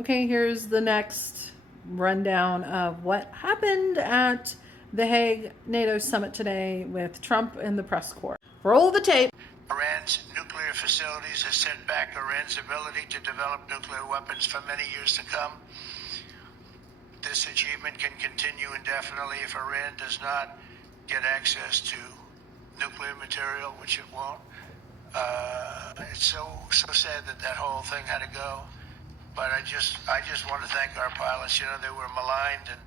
Okay, here's the next rundown of what happened at the Hague NATO summit today with Trump and the press corps. Roll the tape. Iran's nuclear facilities has set back Iran's ability to develop nuclear weapons for many years to come. This achievement can continue indefinitely if Iran does not get access to nuclear material, which it won't. It's so sad that that whole thing had to go. But I just want to thank our pilots. You know, they were maligned and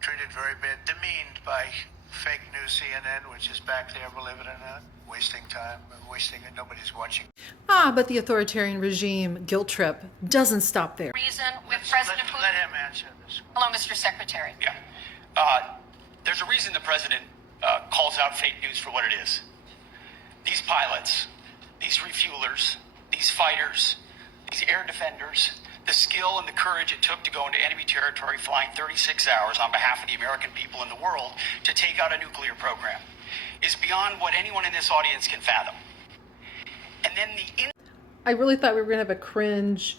treated very bad, demeaned by fake news CNN, which is back there, believe it or not, wasting time, wasting it. Nobody's watching. But the authoritarian regime guilt trip doesn't stop there. Reason with President Putin. Let him answer this. Hello, Mr. Secretary. Yeah. There's a reason the president calls out fake news for what it is. These pilots, these refuelers, these fighters, these air defenders, the skill and the courage it took to go into enemy territory flying 36 hours on behalf of the American people and the world to take out a nuclear program is beyond what anyone in this audience can fathom. And then I really thought we were going to have a cringe.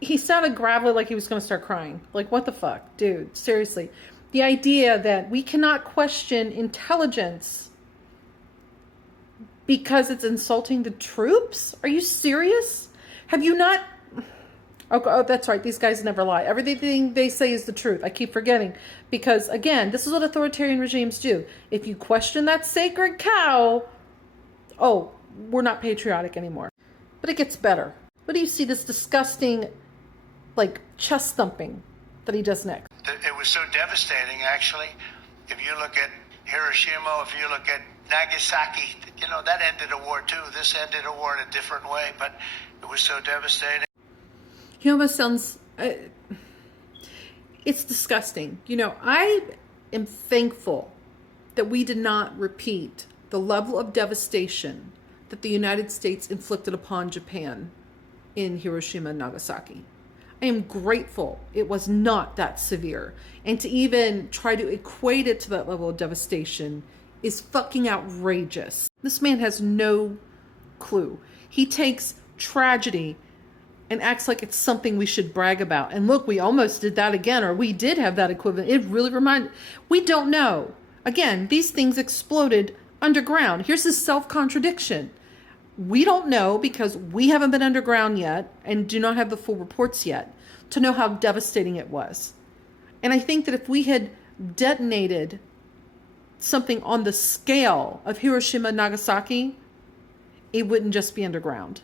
He sounded gravelly, like he was going to start crying. Like, what the fuck? Dude, seriously. The idea that we cannot question intelligence because it's insulting the troops? Are you serious? Have you not... Oh, that's right. These guys never lie. Everything they say is the truth. I keep forgetting. Because, again, this is what authoritarian regimes do. If you question that sacred cow, oh, we're not patriotic anymore. But it gets better. What do you see? This disgusting, like, chest thumping that he does next. It was so devastating, actually. If you look at Hiroshima, if you look at Nagasaki, you know, that ended a war too. This ended a war in a different way, but it was so devastating. He almost sounds... it's disgusting. You know, I am thankful that we did not repeat the level of devastation that the United States inflicted upon Japan in Hiroshima and Nagasaki. I am grateful it was not that severe. And to even try to equate it to that level of devastation is fucking outrageous. This man has no clue. He takes tragedy and acts like it's something we should brag about. And look, we almost did that again, or we did have that equivalent. It really reminded... We don't know. Again, these things exploded underground. Here's this self-contradiction. We don't know because we haven't been underground yet and do not have the full reports yet to know how devastating it was. And I think that if we had detonated something on the scale of Hiroshima and Nagasaki, it wouldn't just be underground.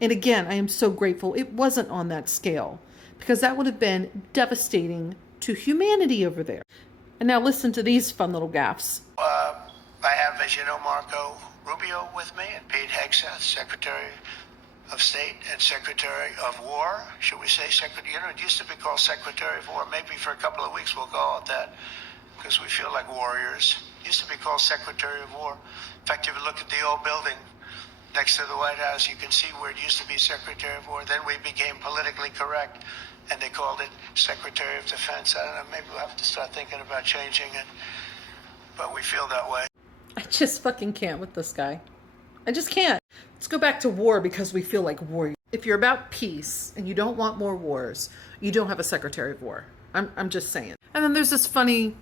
And again, I am so grateful it wasn't on that scale because that would have been devastating to humanity over there. And now listen to these fun little gaffes. I have, as you know, Marco Rubio with me and Pete Hegseth, Secretary of State and Secretary of War. Should we say Secretary? You know, it used to be called Secretary of War. Maybe for a couple of weeks we'll call it that because we feel like warriors. It used to be called Secretary of War. In fact, if you look at the old building next to the White House, you can see where it used to be Secretary of War. Then we became politically correct, and they called it Secretary of Defense. I don't know, maybe we'll have to start thinking about changing it, but we feel that way. I just fucking can't with this guy. I just can't. Let's go back to war because we feel like war. If you're about peace and you don't want more wars, you don't have a Secretary of War. I'm just saying. And then there's this funny,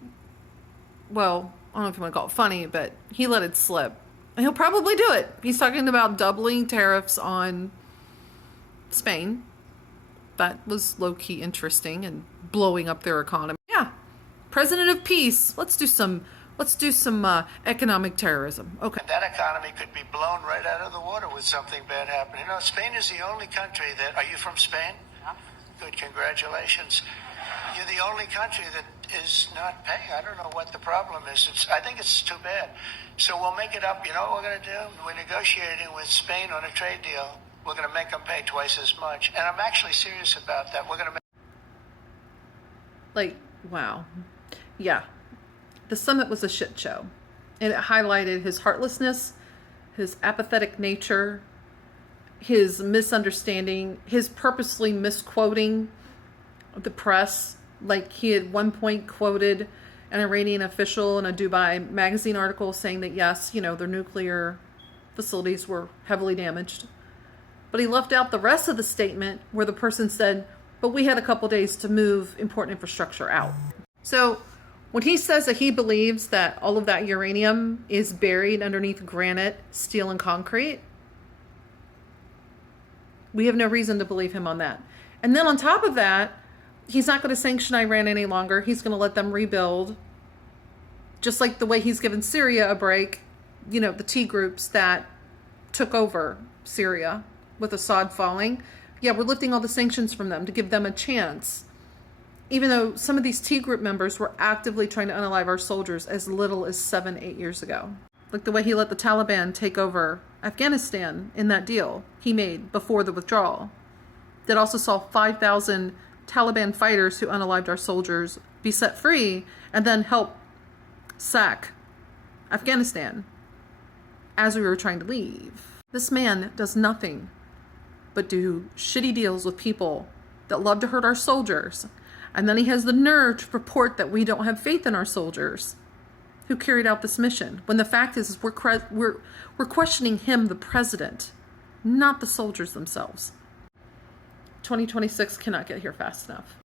well, I don't know if you want to call it funny, but he let it slip. And he'll probably do it. He's talking about doubling tariffs on Spain. That was low-key interesting and blowing up their economy. Yeah, President of Peace. Let's do some economic terrorism. Okay. That economy could be blown right out of the water with something bad happening. You know, Spain is the only country that... Are you from Spain? Yeah. Good, congratulations. You're the only country that is not paying. I don't know what the problem is. I think it's too bad. So we'll make it up. You know what we're going to do? We're negotiating with Spain on a trade deal. We're going to make them pay twice as much. And I'm actually serious about that. We're going to make... Like, wow. Yeah. The summit was a shit show. And it highlighted his heartlessness, his apathetic nature, his misunderstanding, his purposely misquoting the press. Like he had one point quoted an Iranian official in a Dubai magazine article saying that yes, you know, their nuclear facilities were heavily damaged. But he left out the rest of the statement where the person said, but we had a couple days to move important infrastructure out. So when he says that he believes that all of that uranium is buried underneath granite, steel, and concrete, we have no reason to believe him on that. And then on top of that, he's not going to sanction Iran any longer. He's going to let them rebuild. Just like the way he's given Syria a break, you know, the T groups that took over Syria with Assad falling. Yeah, we're lifting all the sanctions from them to give them a chance. Even though some of these T group members were actively trying to unalive our soldiers as little as 7-8 years ago. Like the way he let the Taliban take over Afghanistan in that deal he made before the withdrawal. That also saw 5,000 Taliban fighters who unalived our soldiers be set free and then help sack Afghanistan as we were trying to leave. This man does nothing but do shitty deals with people that love to hurt our soldiers. And then he has the nerve to purport that we don't have faith in our soldiers who carried out this mission. When the fact is we're questioning him, the president, not the soldiers themselves. 2026 cannot get here fast enough.